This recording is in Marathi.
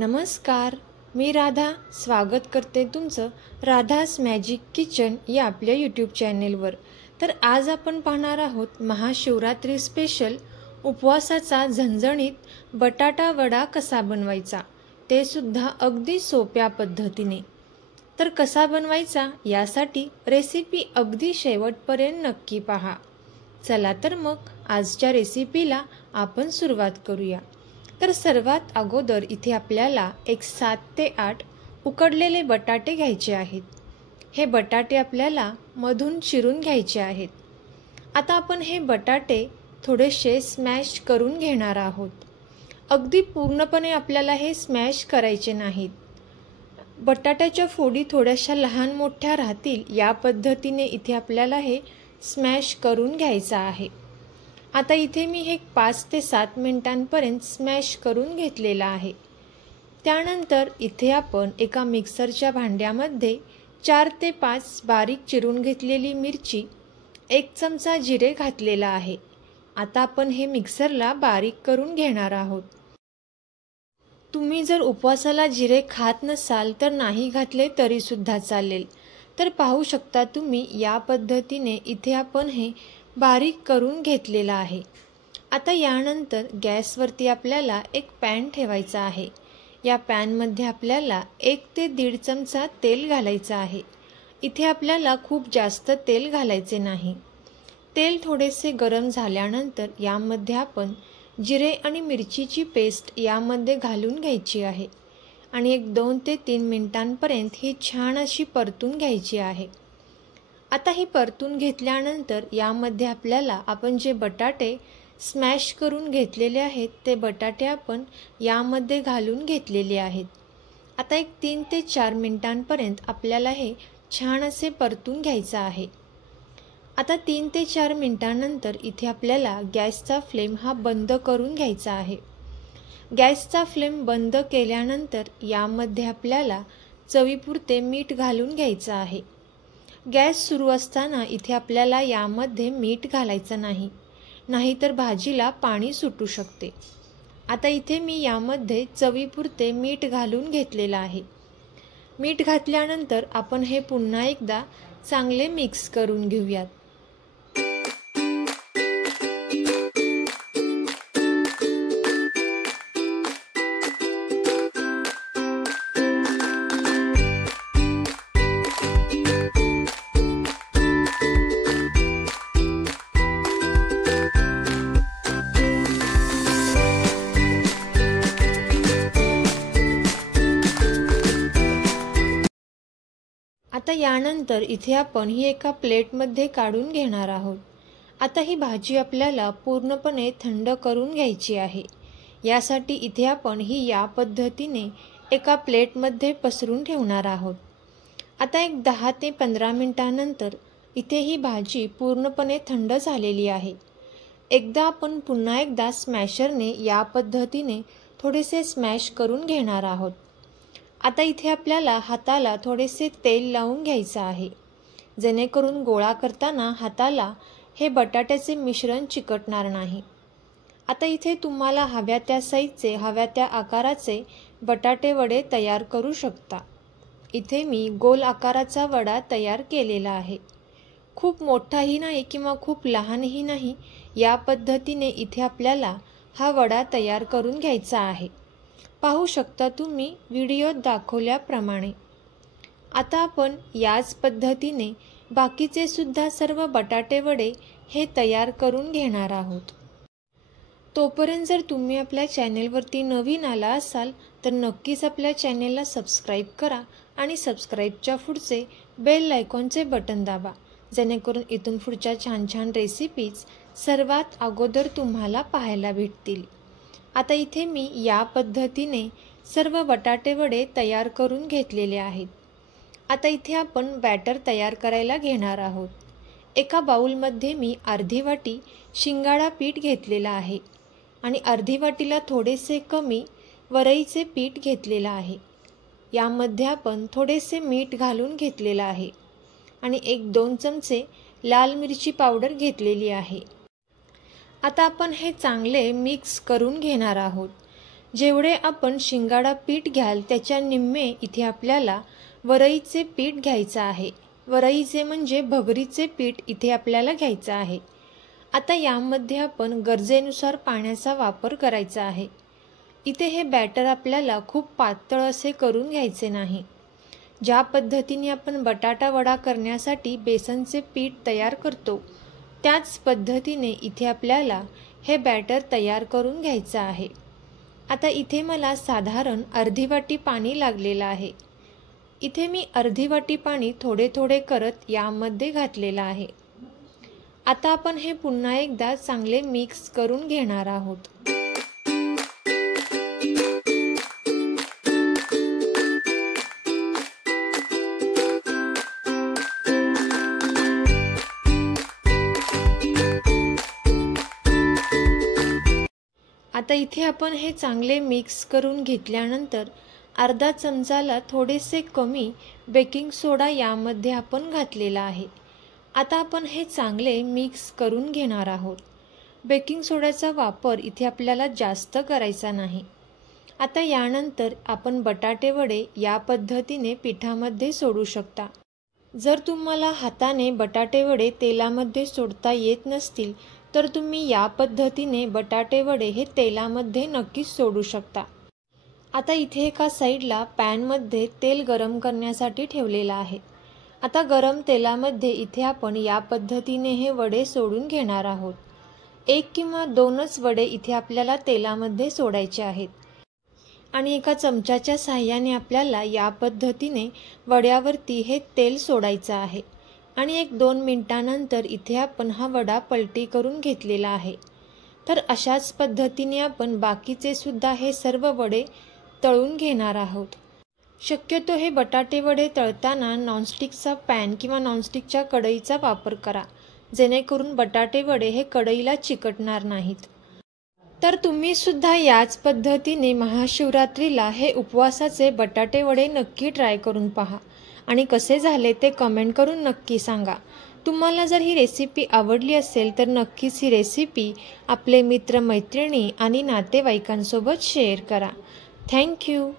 नमस्कार, मी राधा स्वागत करते तुमचं राधास मॅजिक किचन या आपल्या यूट्यूब चॅनेलवर। तर आज आपण पाहणार आहोत महाशिवरात्री स्पेशल उपवासाचा झणझणीत बटाटा वडा कसा बनवायचा, ते सुद्धा अगदी सोप्या पद्धतीने। तर कसा बनवायचा यासाठी रेसिपी अगदी शेवटपर्यंत नक्की पहा। चला तर मग आजच्या रेसिपीला आपण सुरुवात करूया। तर सर्वात अगोदर इथे आपल्याला एक 7 ते 8 उकडलेले बटाटे घ्यायचे आहेत। हे बटाटे आपल्याला मधून चिरून घ्यायचे आहेत। आता आपण हे बटाटे थोडेसे स्मॅश करून घेणार आहोत। अगदी पूर्णपणे आपल्याला हे स्मॅश करायचे नाहीत। बटाट्याच्या फोडी थोड्याशा लहान मोठ्या राहतील या पद्धतीने इथे आपल्याला हे स्मॅश करून घ्यायचं आहे। आता इथे मी हे 5 ते 7 मिनिटांपर्यंत स्मॅश करून घेतलेला आहे। त्यानंतर इथे आपण एका मिक्सरच्या भांड्यामध्ये 4 ते 5 बारीक चिरून घेतलेली मिरची, 1 चमचा जिरे घातलेला आहे। आता आपण हे मिक्सरला बारीक करून घेणार आहोत। तुम्ही जर उपवासाला जिरे खात नसाल तर नाही घातले तरी सुद्धा चालेल। तर पाहू शकता तुम्ही या पद्धतीने इथे आपण हे बारीक करून घेतलेला आहे। आता यानंतर गॅसवरती आपल्याला एक पॅन ठेवायचा आहे। या पॅनमध्ये आपल्याला 1 ते 1.5 चमचा तेल घालायचं आहे। इथे आपल्याला खूप जास्त तेल घालायचे नाही। तेल थोडेसे गरम झाल्यानंतर यामध्ये आपण जिरे आणि मिरचीची पेस्ट यामध्ये घालून घ्यायची आहे आणि एक 2 ते 3 मिनिटांपर्यंत ही छान अशी परतून घ्यायची आहे। आता ही परतून घेतल्यानंतर यामध्ये आपल्याला आपण जे बटाटे स्मॅश करून घेतलेले आहेत ते बटाटे आपण यामध्ये घालून घेतलेले आहेत। आता एक 3 ते 4 मिनिटांपर्यंत आपल्याला हे छान असे परतून घ्यायचं आहे। आता 3 ते 4 मिनिटांनंतर इथे आपल्याला गॅसचा फ्लेम हा बंद करून घ्यायचा आहे। गॅसचा फ्लेम बंद केल्यानंतर यामध्ये आपल्याला चवीपुरते मीठ घालून घ्यायचं आहे। गॅस सुरू असताना इथे आपल्याला यामध्ये मीठ घालायचं नाही, नाहीतर भाजीला पाणी सुटू शकते। आता इथे मी यामध्ये चवीपुरते मीठ घालून घेतलेलं आहे। मीठ घातल्यानंतर आपण हे पुन्हा एकदा चांगले मिक्स करून घेऊयात। आता यानंतर इथे आपण ही एका प्लेटमध्ये काढून घेणार आहोत। आता ही भाजी आपल्याला पूर्णपणे थंड करून घ्यायची आहे। यासाठी इथे आपण ही या पद्धतीने एका प्लेटमध्ये पसरून ठेवणार आहोत। आता एक 10 ते 15 मिनिटांनंतर इथे ही भाजी पूर्णपणे थंड झालेली आहे। एकदा आपण पुन्हा एकदा स्मॅशरने या पद्धतीने थोडेसे स्मॅश करून घेणार आहोत। आता इथे आपल्याला हाताला थोडेसे तेल लावून घ्यायचं आहे, जेणेकरून गोळा करताना हाताला हे बटाट्याचे मिश्रण चिकटणार नाही। आता इथे तुम्हाला हव्या त्या साईजचे, हव्या त्या आकाराचे बटाटे वडे तयार करू शकता। इथे मी गोल आकाराचा वडा तयार केलेला आहे। खूप मोठाही नाही किंवा खूप लहानही नाही, या पद्धतीने इथे आपल्याला हा वडा तयार करून घ्यायचा आहे। पाहू शकता तुम्ही व्हिडिओत दाखवल्याप्रमाणे। आता आपण याच पद्धतीने बाकीचे सुद्धा सर्व बटाटे वडे हे तयार करून घेणार आहोत। तोपर्यंत जर तुम्ही आपल्या चॅनेलवरती नवीन आला असाल तर नक्कीच आपल्या चॅनेलला सबस्क्राईब करा आणि सबस्क्राईबच्या पुढचे बेल आयकॉनचे बटन दाबा, जेणेकरून इथून पुढच्या छान छान रेसिपीज सर्वात अगोदर तुम्हाला पाहायला भेटतील। आता इथे मी या पद्धतीने सर्व बटाटे वडे तयार करून घेतलेले आहेत। आता इथे आपण बॅटर तयार करायला घेणार आहोत। एका बाउलमध्ये मी अर्धी वाटी शिंगाडा पीठ घेतलेला आहे आणि अर्धी वाटीला थोडेसे कमी वरईचे पीठ घेतलेलं आहे। यामध्ये आपण थोडेसे मीठ घालून घेतलेलं आहे आणि 1-2 चमचे लाल मिरची पावडर घेतलेली आहे। आता आपण हे चांगले मिक्स करून घेणार आहोत। जेवढे आपण शिंगाडा पीठ घ्याल त्याच्या निम्मे इथे आपल्याला वरईचे पीठ घ्यायचं आहे। वरईचे म्हणजे भगरीचे पीठ इथे आपल्याला घ्यायचं आहे। आता यामध्ये आपण गरजेनुसार पाण्याचा वापर करायचा आहे। इथे हे बॅटर आपल्याला खूप पातळ असे करून घ्यायचे नाही। ज्या पद्धतीने आपण बटाटा वडा करण्यासाठी बेसनचे पीठ तयार करतो त्याच पद्धतीने इथे आपल्याला हे बॅटर तयार करून घ्यायचं आहे। आता इथे मला साधारण अर्धी वाटी पाणी लागलेलं आहे। इथे मी अर्धी वाटी पाणी थोडे थोडे करत यामध्ये घातलेलं आहे। आता आपण हे पुन्हा एकदा चांगले मिक्स करून घेणार आहोत। आता इथे आपण हे चांगले मिक्स करून घेतल्यानंतर अर्धा चमचाला थोडेसे कमी बेकिंग सोडा यामध्ये आपण घातलेला आहे। आता आपण हे चांगले मिक्स करून घेणार आहोत। बेकिंग सोड्याचा वापर इथे आपल्याला जास्त करायचा नाही। आता यानंतर आपण बटाटे वडे या पद्धतीने पिठामध्ये सोडू शकता। जर तुम्हाला हाताने बटाटे वडे तेलामध्ये सोडता येत नसतील तर तुम्ही या पद्धतीने बटाटे वडे हे तेलामध्ये नक्कीच सोडू शकता। आता इथे एका साईडला पॅनमध्ये तेल गरम करण्यासाठी ठेवलेला आहे। आता गरम तेलामध्ये इथे आपण या पद्धतीने हे वडे सोडून घेणार आहोत। एक किंवा दोनच वडे इथे आपल्याला तेलामध्ये सोडायचे आहेत आणि एका चमच्याच्या साहाय्याने आपल्याला या पद्धतीने वड्यावरती हे तेल सोडायचं आहे आणि 1-2 मिनिटांनंतर इथे आपण हा वडा पलटी करून घेतलेला आहे। तर अशाच पद्धतीने आपण बाकीचे सुद्धा हे सर्व वडे तळून घेणार आहोत। शक्यतो हे बटाटे वडे तळताना नॉनस्टिकचा पॅन किंवा नॉनस्टिकच्या कढईचा वापर करा, जेणेकरून बटाटे वडे हे कढईला चिकटणार नाहीत। तर तुम्ही सुद्धा याच पद्धतीने महाशिवरात्रीला हे उपवासाचे बटाटे वडे नक्की ट्राय करून पहा आणि कसे झाले ते कमेंट करून नक्की सांगा। तुम्हाला जर ही रेसिपी आवडली असेल तर नक्कीच ही रेसिपी आपले मित्र मैत्रिणी आणि नातेवाईकांसोबत शेअर करा। थँक्यू।